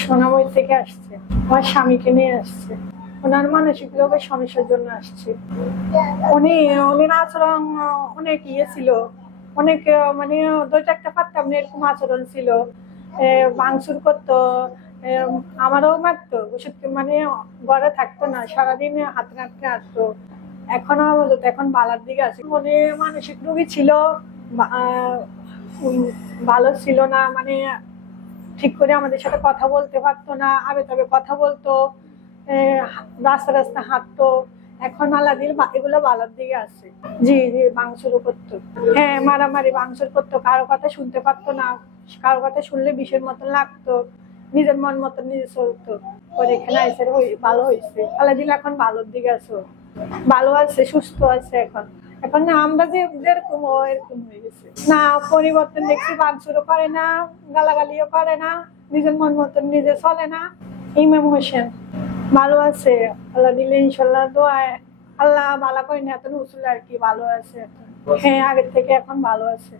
সোনাময় থেকে আসছে, আমার স্বামীকে নিয়ে আসছে। ওনার মানসিক রোগের সমস্যার জন্য আসছে। উনি উনির আচরণ অনেক ছিল, অনেক মানে ধৈর্য একটা পারতাম না এরকম আচরণ ছিল। ভাঙচুর করতো, আমারও মারতো, ওষুধ মানে ঘরে থাকতো না, সারাদিন হাতে হাতে আসতো। এখন এখন বালার দিকে আছে। উনি মানসিক রোগী ছিল, ভালো ছিল না, মানে ঠিক করে আমাদের সাথে কথা বলতে পারতো না, আবে তবে কথা বলতো, রাস্তা রাস্তা হাঁটতো। এখন আলাদিন এগুলো ভালোর দিকে আছে। জি জি, ভাঙচুরও করতো। হ্যাঁ, মারামারি ভাঙচুর করতো, কারো কথা শুনতে পারতো না, কারো কথা শুনলে বিষের মতন লাগতো, নিজের মন মতন নিজে চলতো। পরে এখানে এসে ভালো হয়েছে, আলাদিন এখন ভালোর দিকে আছে, ভালো আছে, সুস্থ আছে। এখন এখন না আমরা যেরকম এরকম হয়ে গেছে না, পরিবর্তন দেখছি। ভাঙচুরও করে না, গালাগালিও করে না, নিজের মন মতন নিজে চলে না। ইমাম হোসেন ভালো আছে, আল্লাহ দিলে ইনশাল্লাহ দোয়ায় আল্লাহ ভালো করে না, এত উসুল আর কি, ভালো আছে। হ্যাঁ, আগের থেকে এখন ভালো আছে।